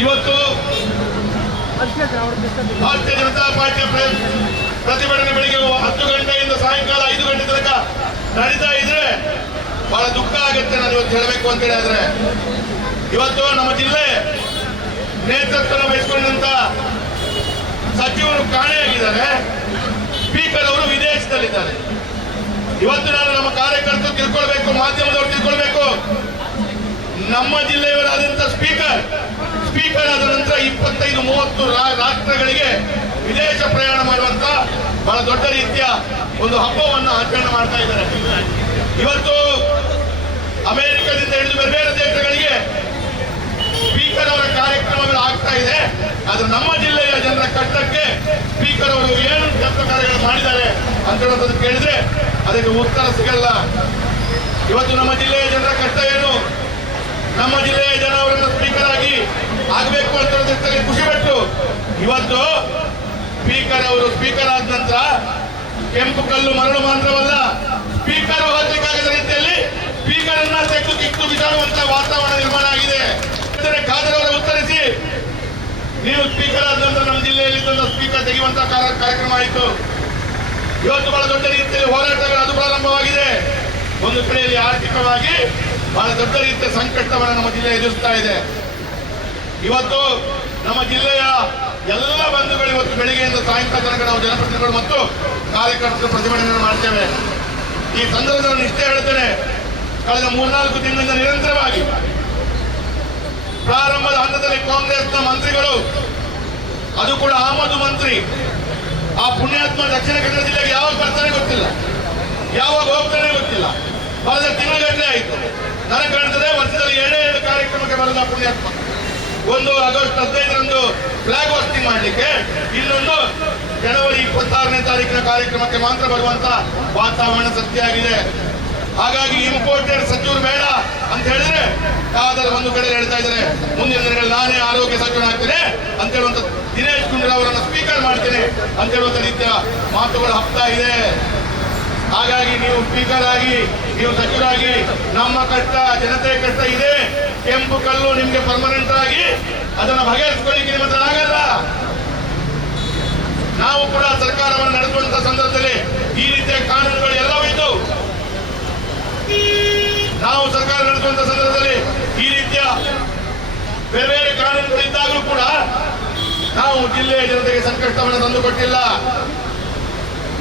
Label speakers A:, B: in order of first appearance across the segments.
A: ಇವತ್ತು ಭಾರತೀಯ ಜನತಾ ಪಾರ್ಟಿಯ ಪ್ರ- ಪ್ರತಿಭಟನೆ ಬೆಳಿಗ್ಗೆ ಹತ್ತು ಗಂಟೆಯಿಂದ ಸಾಯಂಕಾಲ ಐದು ಗಂಟೆ ತನಕ ನಡೀತಾ ಇದ್ರೆ ಬಹಳ ದುಃಖ ಆಗುತ್ತೆ ನಾನು ಇವತ್ತು ಹೇಳಬೇಕು ಅಂತ ಹೇಳಿದ್ರೆ ಇವತ್ತು ನಮ್ಮ ಜಿಲ್ಲೆ ನೇತೃತ್ವ ವಹಿಸಿಕೊಂಡಂತ ಸಚಿವರು ಕಾಣೆಯಾಗಿದ್ದಾರೆ ಸ್ಪೀಕರ್ ಅವರು ವಿದೇಶದಲ್ಲಿದ್ದಾರೆ. ಇವತ್ತು ನಾನು ನಮ್ಮ ಕಾರ್ಯಕರ್ತರು ತಿಳ್ಕೊಳ್ಬೇಕು, ಮಾಧ್ಯಮದವರು ತಿಳ್ಕೊಳ್ಬೇಕು. ನಮ್ಮ ಜಿಲ್ಲೆಯವರಾದಂತ ಸ್ಪೀಕರ್ ಇಪ್ಪತ್ತೈದು ಮೂವತ್ತು ರಾಷ್ಟ್ರಗಳಿಗೆ ವಿದೇಶ ಪ್ರಯಾಣ ಮಾಡುವಂತ ಬಹಳ ದೊಡ್ಡ ರೀತಿಯ ಒಂದು ಹಬ್ಬವನ್ನು ಆಚರಣೆ ಮಾಡ್ತಾ ಇದ್ದಾರೆ. ಇವತ್ತು ಅಮೆರಿಕದಿಂದ ಹಿಡಿದು ಬೇರೆ ಬೇರೆ ದೇಶಗಳಿಗೆ ಸ್ಪೀಕರ್ ಅವರ ಕಾರ್ಯಕ್ರಮಗಳು ಆಗ್ತಾ ಇದೆ. ಅದು ನಮ್ಮ ಜಿಲ್ಲೆಯ ಜನರ ಕಷ್ಟಕ್ಕೆ ಸ್ಪೀಕರ್ ಅವರು ಏನು ಕೆಲಸ ಕಾರ್ಯಗಳು ಮಾಡಿದ್ದಾರೆ ಅಂತ ಹೇಳೋದನ್ನು ಕೇಳಿದ್ರೆ ಅದಕ್ಕೆ ಉತ್ತರ ಸಿಗಲ್ಲ. ಇವತ್ತು ನಮ್ಮ ಜಿಲ್ಲೆಯ ಜನರ ಕಷ್ಟ ಏನು? ನಮ್ಮ ಜಿಲ್ಲೆಯ ಜನ ಅವರನ್ನು ಸ್ಪೀಕರ್ ಆಗಿ ಆಗಬೇಕು ಅಂತ ಹೇಳೋದಕ್ಕೆ ಖುಷಿ ಪಟ್ಟು ಇವತ್ತು ಸ್ಪೀಕರ್ ಅವರು ಸ್ಪೀಕರ್ ಆದ ನಂತರ ಕೆಂಪು ಕಲ್ಲು ಮರಳು ಮಾತ್ರವಲ್ಲ ಸ್ಪೀಕರ್ ಹೋಗಬೇಕಾಗದ ರೀತಿಯಲ್ಲಿ ಸ್ಪೀಕರ್ ಅನ್ನ ತೆಗೆದು ಕಿತ್ತು ಬಿಸಾಡುವಂತ ವಾತಾವರಣ ನಿರ್ಮಾಣ ಆಗಿದೆ. ಖಾದರ್ ಅವರು ಉತ್ತರಿಸಿ, ನೀವು ಸ್ಪೀಕರ್ ಆದ ನಂತರ ನಮ್ಮ ಜಿಲ್ಲೆಯಲ್ಲಿ ಸ್ಪೀಕರ್ ತೆಗೆಯುವಂತ ಕಾರ್ಯ- ಕಾರ್ಯಕ್ರಮ ಆಯಿತು. ಇವತ್ತು ಬಹಳ ದೊಡ್ಡ ರೀತಿಯಲ್ಲಿ ಹೋರಾಟಗಳು ಅದು ಪ್ರಾರಂಭವಾಗಿದೆ. ಒಂದು ಕಡೆಯಲ್ಲಿ ಆರ್ಥಿಕವಾಗಿ ಬಹಳ ದೊಡ್ಡ ರೀತಿಯ ಸಂಕಷ್ಟವನ್ನು ನಮ್ಮ ಜಿಲ್ಲೆ ಎದುರಿಸ್ತಾ ಇದೆ. ಇವತ್ತು ನಮ್ಮ ಜಿಲ್ಲೆಯ ಎಲ್ಲ ಬಂಧುಗಳು ಇವತ್ತು ಬೆಳಿಗ್ಗೆಯಿಂದ ಸಾಯಂಕಾಲ ತನಕ ನಾವು ಜನಪ್ರತಿನಿಧಿಗಳು ಮತ್ತು ಕಾರ್ಯಕರ್ತರು ಪ್ರತಿಭಟನೆ ಮಾಡ್ತೇವೆ. ಈ ಸಂದರ್ಭದಲ್ಲಿ ಇಷ್ಟೇ ಹೇಳ್ತೇನೆ, ಕಳೆದ ಮೂರ್ನಾಲ್ಕು ದಿನದಿಂದ ನಿರಂತರವಾಗಿ ಪ್ರಾರಂಭದ ಹಂತದಲ್ಲಿ ಕಾಂಗ್ರೆಸ್ನ ಮಂತ್ರಿಗಳು, ಅದು ಕೂಡ ಆಮದು ಮಂತ್ರಿ, ಆ ಪುಣ್ಯಾತ್ಮ ದಕ್ಷಿಣ ಕನ್ನಡ ಜಿಲ್ಲೆಗೆ ಯಾವಾಗ ಬರ್ತಾನೆ ಗೊತ್ತಿಲ್ಲ. ಯಾವಾಗ ಹೋಗ್ತಾನೆ ಗೊತ್ತಿಲ್ಲ. ಕಳೆದ ತಿಂಗಳಗಟ್ಟಲೆ ಆಯಿತು. ನನಗೆ ಕಾಣ್ತದೆ ವರ್ಷದಲ್ಲಿ ಎರಡೇ ಎರಡು ಕಾರ್ಯಕ್ರಮಕ್ಕೆ ಬರಲ್ಲ ಪುಣ್ಯಾತ್ಮ. ಒಂದು ಆಗಸ್ಟ್ ಹದಿನೈದರಂದು ಫ್ಲಾಗ್ ಹೋಸ್ಟಿಂಗ್ ಮಾಡಲಿಕ್ಕೆ ಇನ್ನೊಂದು ಜನವರಿ ಇಪ್ಪತ್ತಾರನೇ ತಾರೀಕಿನ ಕಾರ್ಯಕ್ರಮಕ್ಕೆ ಮಾತ್ರ ಬರುವಂತ ವಾತಾವರಣ ಸೃಷ್ಟಿಯಾಗಿದೆ. ಹಾಗಾಗಿ ಇಂಪೋರ್ಟೆಡ್ ಸಚಿವರು ಬೇಡ ಅಂತ ಹೇಳಿದ್ರೆ ಯಾವ್ದಾದ್ರು ಒಂದು ಕಡೆ ಹೇಳ್ತಾ ಇದ್ದಾರೆ, ಮುಂದಿನ ದಿನಗಳಲ್ಲಿ ನಾನೇ ಆರೋಗ್ಯ ಸಚಿವನಾಗ್ತೇನೆ ಅಂತ ಹೇಳುವಂತ ದಿನೇಶ್ ಗುಂಡೂರಾವ್ ಅವರನ್ನು ಸ್ಪೀಕರ್ ಮಾಡ್ತೇನೆ ಅಂತ ಹೇಳುವಂತ ರೀತಿಯ ಮಾತುಗಳು ಹಬ್ತಾ ಇದೆ. ಹಾಗಾಗಿ ನೀವು ಸ್ಪೀಕರ್ ಆಗಿ, ನೀವು ಸಚಿವರಾಗಿ, ನಮ್ಮ ಕಷ್ಟ ಜನತೆ ಕಷ್ಟ ಇದೆ. ಕೆಂಪು ಕಲ್ಲು ನಿಮ್ಗೆ ಪರ್ಮನೆಂಟ್ ಆಗಿ ಅದನ್ನು ಬಗೆಹರಿಸಿಕೊಳ್ಳಿಕ್ಕೆ ನಿಮ್ಮ ಹತ್ರ ಆಗಲ್ಲ. ನಾವು ಕೂಡ ಸರ್ಕಾರವನ್ನು ನಡೆಸುವಂತ ಸಂದರ್ಭದಲ್ಲಿ ಈ ರೀತಿಯ ಕಾನೂನುಗಳು ಎಲ್ಲವೂ ಇದ್ದವು ನಾವು ಸರ್ಕಾರ ನಡೆಸುವಂತ ಸಂದರ್ಭದಲ್ಲಿ ಈ ರೀತಿಯ ಬೇರೆ ಬೇರೆ ಕಾನೂನುಗಳು ಇದ್ದಾಗಲೂ ಕೂಡ ನಾವು ಜಿಲ್ಲೆಯ ಜನತೆಗೆ ಸಂಕಷ್ಟವನ್ನು ತಂದುಕೊಟ್ಟಿಲ್ಲ.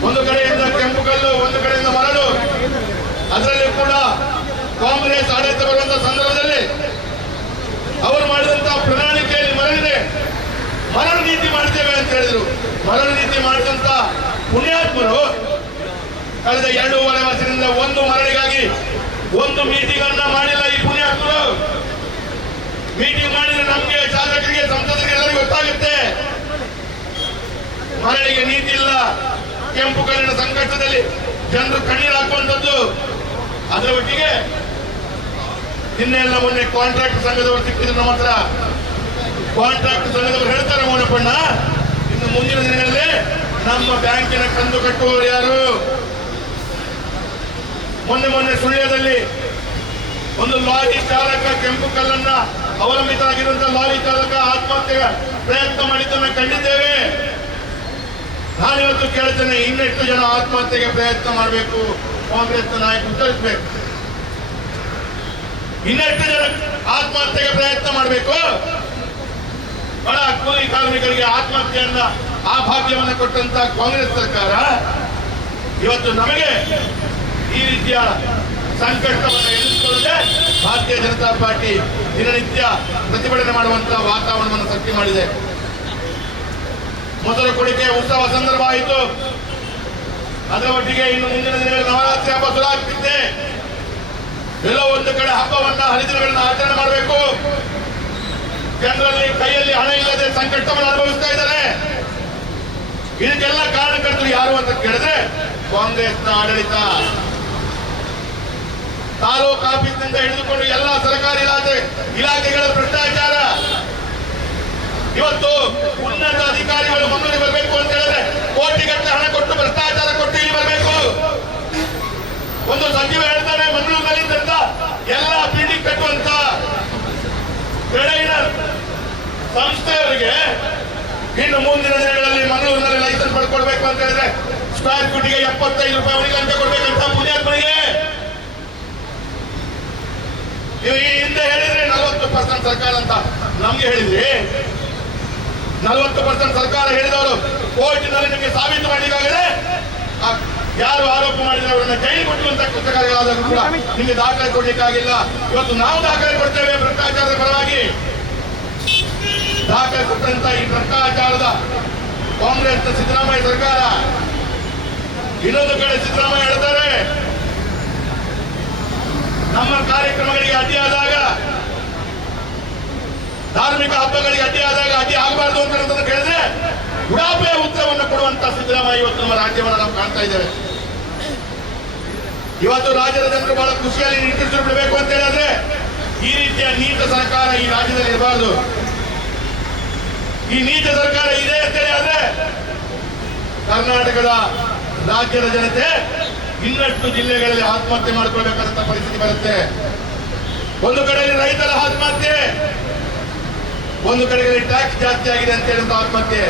A: ಒಂದು ಕಡೆಯಿಂದ ಕೆಂಪು ಕಲ್ಲು, ಒಂದು ಕಡೆಯಿಂದ ಮರಳು, ಅದರಲ್ಲಿ ಕೂಡ ಕಾಂಗ್ರೆಸ್ ಆಡಳಿತ ಬರುವಂತಹ ಸಂದರ್ಭದಲ್ಲಿ ಅವರು ಮಾಡಿದಂತಹ ಪ್ರಣಾಳಿಕೆಯಲ್ಲಿ ಮರಳಿದೆ. ಮರಳು ನೀತಿ ಮಾಡ್ತೇವೆ ಅಂತ ಹೇಳಿದ್ರು. ಮರಳು ನೀತಿ ಮಾಡಿದಂತ ಪುಣ್ಯಾತ್ಮರು ಕಳೆದ ಎರಡೂವರೆ ವರ್ಷದಿಂದ ಒಂದು ಮರಳಿಗಾಗಿ ಒಂದು ಮೀಟಿಂಗ್ ಅನ್ನ ಮಾಡಿಲ್ಲ ಈ ಪುಣ್ಯಾತ್ಮರು. ಮೀಟಿಂಗ್ ಮಾಡಿದ್ರೆ ನಮ್ಗೆ ಶಾಸಕರಿಗೆ ಸಂಸದರಿಗೆ ಎಲ್ಲರಿಗೂ ಗೊತ್ತಾಗುತ್ತೆ. ಮರಳಿಗೆ ನೀತಿ ಇಲ್ಲ. ಕೆಂಪು ಕಲ್ಲಿನ ಸಂಕಷ್ಟದಲ್ಲಿ ಜನರು ಕಣ್ಣೀರು ಹಾಕುವಂತದ್ದು. ಅದರ ಒಟ್ಟಿಗೆ ನಿನ್ನೆಲ್ಲ ಮೊನ್ನೆ ಕಾಂಟ್ರಾಕ್ಟ್ ಸಂಘದವರು ಸಿಕ್ಕಿದ್ರು ನಮ್ಮ ಹತ್ರ. ಕಾಂಟ್ರಾಕ್ಟ್ ಸಂಘದವರು ಹೇಳ್ತಾರೆ ಮೋನಪ್ಪಣ್ಣ. ಇನ್ನು ಮುಂದಿನ ದಿನಗಳಲ್ಲಿ ನಮ್ಮ ಬ್ಯಾಂಕಿನ ಕಂದು ಕಟ್ಟುವವರು ಯಾರು? ಮೊನ್ನೆ ಮೊನ್ನೆ ಸುಳ್ಯದಲ್ಲಿ ಒಂದು ಲಾರಿ ಚಾಲಕ ಕೆಂಪು ಕಲ್ಲನ್ನ ಅವಲಂಬಿತರಾಗಿರುವಂತಹ ಲಾರಿ ಚಾಲಕ ಆತ್ಮಹತ್ಯೆ ಪ್ರಯತ್ನ ಮಾಡಿದ್ದನ್ನು ಕಂಡಿದ್ದೇವೆ. ನಾನಿವತ್ತು ಕೇಳ್ತೇನೆ, ಇನ್ನೆಷ್ಟು ಜನ ಆತ್ಮಹತ್ಯೆಗೆ ಪ್ರಯತ್ನ ಮಾಡಬೇಕು? ಕಾಂಗ್ರೆಸ್ ನಾಯಕ ಉತ್ತರಿಸಬೇಕು. ಇನ್ನೆಷ್ಟು ಜನ ಆತ್ಮಹತ್ಯೆಗೆ ಪ್ರಯತ್ನ ಮಾಡಬೇಕು. ಬಡ ಕೂಲಿ ಕಾರ್ಮಿಕರಿಗೆ ಆತ್ಮಹತ್ಯೆಯನ್ನ, ಆ ಭಾಗ್ಯವನ್ನು ಕೊಟ್ಟಂತ ಕಾಂಗ್ರೆಸ್ ಸರ್ಕಾರ ಇವತ್ತು ನಮಗೆ ಈ ರೀತಿಯ ಸಂಕಷ್ಟವನ್ನು ಎದುರಿಸಿಕೊಳ್ಳದೆ ಭಾರತೀಯ ಜನತಾ ಪಾರ್ಟಿ ದಿನನಿತ್ಯ ಪ್ರತಿಭಟನೆ ಮಾಡುವಂತಹ ವಾತಾವರಣವನ್ನು ಸೃಷ್ಟಿ ಮಾಡಿದೆ. ಮೊದಲು ಕೊಡಿಕೆ ಉತ್ಸವ ಸಂದರ್ಭ ಆಯಿತು. ಅದರ ಒಟ್ಟಿಗೆ ಇನ್ನು ಮುಂದಿನ ದಿನಗಳಲ್ಲಿ ನವರಾತ್ರಿ ಹಬ್ಬ ಶುರುವಾಗ್ತಿದ್ದೆ ಎಲ್ಲೋ ಒಂದು ಕಡೆ ಹಬ್ಬವನ್ನ, ಹರಿದಿನಗಳನ್ನ ಆಚರಣೆ ಮಾಡಬೇಕು. ಜನರಲ್ಲಿ ಕೈಯಲ್ಲಿ ಹಣ ಇಲ್ಲದೆ ಸಂಕಷ್ಟವನ್ನು ಅನುಭವಿಸ್ತಾ ಇದ್ದಾರೆ. ಇದಕ್ಕೆಲ್ಲ ಕಾರಣಕರ್ತರು ಯಾರು ಅಂತ ಕೇಳಿದ್ರೆ ಕಾಂಗ್ರೆಸ್ನ ಆಡಳಿತ. ತಾಲೂಕು ಆಫೀಸ್ನಿಂದ ಹಿಡಿದುಕೊಂಡು ಎಲ್ಲ ಸರ್ಕಾರಿ ಇಲಾಖೆ, ಇಲಾಖೆಗಳ ಭ್ರಷ್ಟಾಚಾರ. ಇವತ್ತು ಉನ್ನತ ಅಧಿಕಾರಿಗಳು ಮುಂದೂಡಿ ಬರಬೇಕು ಅಂತ ಹೇಳಿದ್ರೆ ಕೋಟಿಗಟ್ಟಲೆ ಹಣ ಕೊಟ್ಟು ಬರಬೇಕು ಒಂದು ಸಚಿವ ಹೇಳ್ತಾನೆ ಮಂಗಳೂರಿನಲ್ಲಿದ್ದಂತ ಎಲ್ಲ ಬಿಲ್ಡಿಂಗ್ ಕಟ್ಟುವಂತ ಕ್ರೆಡೈನರ್ ಸಂಸ್ಥೆಯವರಿಗೆ ಇನ್ನು ಮುಂದಿನ ದಿನಗಳಲ್ಲಿ ಮಂಗಳೂರಿನಲ್ಲಿ ಲೈಸೆನ್ಸ್ ಪಡ್ಕೊಳ್ಬೇಕು ಅಂತ ಹೇಳಿದ್ರೆ ಸ್ಕ್ವೇರ್ ಫೀಟ್ಗೆ ಎಪ್ಪತ್ತೈದು ರೂಪಾಯಿ ಅವನಿಗೆ ಅಂತ ಕೊಡ್ಬೇಕಂತ ಪುಣ್ಯಾತ್ಮನಿಗೆ ನೀವು ಈ ಹಿಂದೆ ಹೇಳಿದ್ರೆ ನಲವತ್ತು ಪರ್ಸೆಂಟ್ ಸರ್ಕಾರ ಅಂತ ನಮ್ಗೆ ಹೇಳಿದ್ರಿ. ನಲವತ್ತು ಪರ್ಸೆಂಟ್ ಸರ್ಕಾರ ಹೇಳಿದವರು ಕೋರ್ಟಿನಲ್ಲಿ ನಿಮಗೆ ಸಾಬೀತು ಮಾಡಲಿಕ್ಕಾಗದೆ ಯಾರು ಆರೋಪ ಮಾಡಿದ್ರೆ ಅವರನ್ನ ಜೈಲು ಕೊಟ್ಟುವಂತ ಕೃತಕಗಳಾದರೂ ಕೂಡ ನಿಮಗೆ ದಾಖಲೆ ಕೊಡ್ಲಿಕ್ಕಾಗಿಲ್ಲ. ಇವತ್ತು ನಾವು ದಾಖಲೆ ಕೊಡ್ತೇವೆ ಭ್ರಷ್ಟಾಚಾರದ ಪರವಾಗಿ. ದಾಖಲೆ ಕೊಟ್ಟಂತ ಈ ಭ್ರಷ್ಟಾಚಾರದ ಕಾಂಗ್ರೆಸ್ ಸಿದ್ದರಾಮಯ್ಯ ಸರ್ಕಾರ. ಇನ್ನೊಂದು ಕಡೆ ಸಿದ್ದರಾಮಯ್ಯ ಹೇಳ್ತಾರೆ ನಮ್ಮ ಕಾರ್ಯಕ್ರಮಗಳಿಗೆ ಅಡ್ಡಿಯಾದಾಗ ಧಾರ್ಮಿಕ ಹಬ್ಬಗಳಿಗೆ ಅಡ್ಡಿಯಾದಾಗ ಅಡ್ಡಿ ಆಗಬಾರದು ಅಂತ ಕೇಳಿದ್ರೆ ಉಡಾಪೆಯ ಉತ್ತರವನ್ನು ಕೊಡುವಂತ ಸಿದ್ದರಾಮಯ್ಯ ಇವತ್ತು ನಮ್ಮ ರಾಜ್ಯವನ್ನು ನಾವು ಕಾಣ್ತಾ ಇದ್ದೇವೆ. ಇವತ್ತು ರಾಜ್ಯದ ಜನರು ಬಹಳ ಖುಷಿಯಲ್ಲಿ ನಿಂತಿಸಿ ಬಿಡಬೇಕು ಅಂತ ಹೇಳಿದ್ರೆ ಈ ರೀತಿಯ ನೀತ ಸರ್ಕಾರ ಈ ರಾಜ್ಯದಲ್ಲಿ ಇರಬಾರದು. ಈ ನೀತ ಸರ್ಕಾರ ಇದೆ ಅಂತ ಹೇಳಿದ್ರೆ ಕರ್ನಾಟಕದ ರಾಜ್ಯದ ಜನತೆ ಇನ್ನಷ್ಟು ಜಿಲ್ಲೆಗಳಲ್ಲಿ ಆತ್ಮಹತ್ಯೆ ಮಾಡಿಕೊಳ್ಬೇಕಾದಂತ ಪರಿಸ್ಥಿತಿ ಬರುತ್ತೆ. ಒಂದು ಕಡೆಯಲ್ಲಿ ರೈತರ ಆತ್ಮಹತ್ಯೆ, ಒಂದು ಕಡೆಯಲ್ಲಿ ಟ್ಯಾಕ್ಸ್ ಜಾಸ್ತಿ ಆಗಿದೆ ಅಂತ ಹೇಳಿದಂತ ಆತ್ಮಹತ್ಯೆ.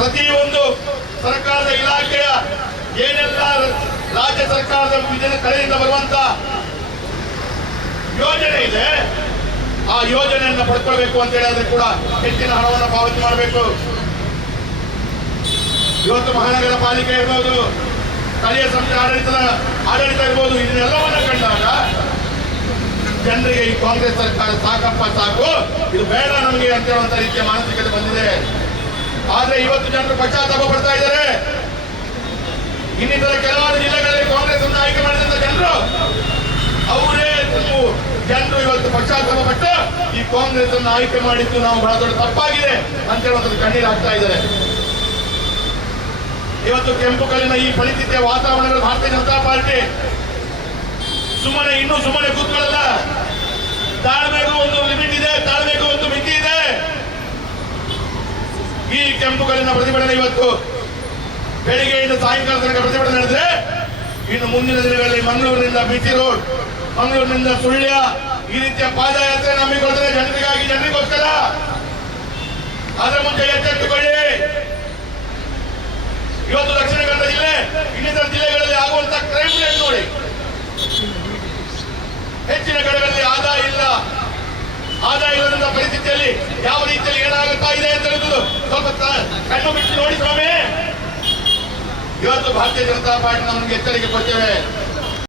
A: ಪ್ರತಿಯೊಂದು ಸರ್ಕಾರದ ಇಲಾಖೆಯ ಏನೆಲ್ಲ ರಾಜ್ಯ ಸರ್ಕಾರದ ಕಡೆಯಿಂದ ಬರುವಂತ ಯೋಜನೆ ಇದೆ, ಆ ಯೋಜನೆಯನ್ನು ಪಡ್ಕೊಳ್ಬೇಕು ಅಂತ ಹೇಳಿದ್ರೆ ಕೂಡ ಹೆಚ್ಚಿನ ಹಣವನ್ನು ಪಾವತಿ ಮಾಡಬೇಕು. ಇವತ್ತು ಮಹಾನಗರ ಪಾಲಿಕೆ ಇರ್ಬೋದು, ಸ್ಥಳೀಯ ಸಂಸ್ಥೆ ಆಡಳಿತದ, ಆಡಳಿತ ಇರ್ಬೋದು, ಇದನ್ನೆಲ್ಲವನ್ನ ಕಂಡಾಗ ಜನರಿಗೆ ಈ ಕಾಂಗ್ರೆಸ್ ಸರ್ಕಾರ ಸಾಕಪ್ಪ ಸಾಕು, ಇದು ಬೇಡ ನಮಗೆ ಅಂತ ಹೇಳುವಂತ ರೀತಿಯ ಮಾನಸಿಕತೆ ಬಂದಿದೆ. ಆದ್ರೆ ಇವತ್ತು ಜನರು ಪಶ್ಚಾತ್ತಾಪ ಪಡ್ತಾ ಇದ್ದಾರೆ. ಇನ್ನಿತರ ಕೆಲವಾರು ಜಿಲ್ಲೆಗಳಲ್ಲಿ ಕಾಂಗ್ರೆಸ್ ಅನ್ನು ಆಯ್ಕೆ ಮಾಡಿದಂತ ಜನರು, ಅವರೇ ಜನರು ಇವತ್ತು ಪಶ್ಚಾತ್ತಾಪ ಪಟ್ಟು ಈ ಕಾಂಗ್ರೆಸ್ ಅನ್ನು ಆಯ್ಕೆ ಮಾಡಿದ್ದು ನಾವು ಬಹಳ ದೊಡ್ಡ ತಪ್ಪಾಗಿದೆ ಅಂತ ಹೇಳುವಂಥದ್ದು ಕಣ್ಣೀರು ಹಾಕ್ತಾ ಇದ್ದಾರೆ. ಇವತ್ತು ಕೆಂಪು ಕಲ್ಲಿನ ಈ ಪರಿಸ್ಥಿತಿಯ ವಾತಾವರಣದಲ್ಲಿ ಭಾರತೀಯ ಜನತಾ ಪಾರ್ಟಿ ಸುಮ್ಮನೆ ಇನ್ನೂ ಸುಮ್ಮನೆ ಕೂತ್ಕೊಳ್ಳಲ್ಲ. ತಾಳ್ಮೆಗೂ ಒಂದು ಲಿಮಿಟ್ ಇದೆ, ತಾಳ್ಮೆಗೂ ಒಂದು ಮಿತಿ ಇದೆ. ಈ ಕೆಂಪು ಕಲ್ಲಿನ ಪ್ರತಿಭಟನೆ ಇವತ್ತು ಬೆಳಿಗ್ಗೆಯಿಂದ ಸಾಯಂಕಾಲ ತನಕ ಪ್ರತಿಭಟನೆ ನಡೆದ್ರೆ ಇನ್ನು ಮುಂದಿನ ದಿನಗಳಲ್ಲಿ ಮಂಗಳೂರಿನಿಂದ ಬಿಟಿ ರೋಡ್, ಮಂಗಳೂರಿನಿಂದ ಸುಳ್ಯ, ಈ ರೀತಿಯ ಪಾದಯಾತ್ರೆ ನಂಬಿಕೊಳ್ತಾರೆ ಜನರಿಗಾಗಿ, ಜನರಿಗೋಸ್ಕರ. ಅದರ ಮುಂದೆ ಎಚ್ಚೆತ್ತುಕೊಳ್ಳಿ. ಇವತ್ತು ದಕ್ಷಿಣ ಕನ್ನಡ ಜಿಲ್ಲೆ, ಇನ್ನಿತರ ಜಿಲ್ಲೆಗಳಲ್ಲಿ ಆಗುವಂತಹ ಕ್ರೈಮ್ ರೇಟ್ ನೋಡಿ ಹೆಚ್ಚಿನ ಕಡೆಗಳಲ್ಲಿ ಆದಾಯ ಇಲ್ಲ ಆದಾಯ ಪರಿಸ್ಥಿತಿಯಲ್ಲಿ ಯಾವ ರೀತಿಯಲ್ಲಿ ಏನಾಗುತ್ತಾ ಇದೆ ಅಂತ ಹೇಳುವುದು ಸ್ವಲ್ಪ ಕಣ್ಣು ಬಿಟ್ಟು ನೋಡಿ ಸ್ವಾಮಿ. ಇವತ್ತು ಭಾರತೀಯ ಜನತಾ ಪಾರ್ಟಿ ನಮಗೆ ಎಚ್ಚರಿಕೆ ಕೊಡ್ತೇವೆ.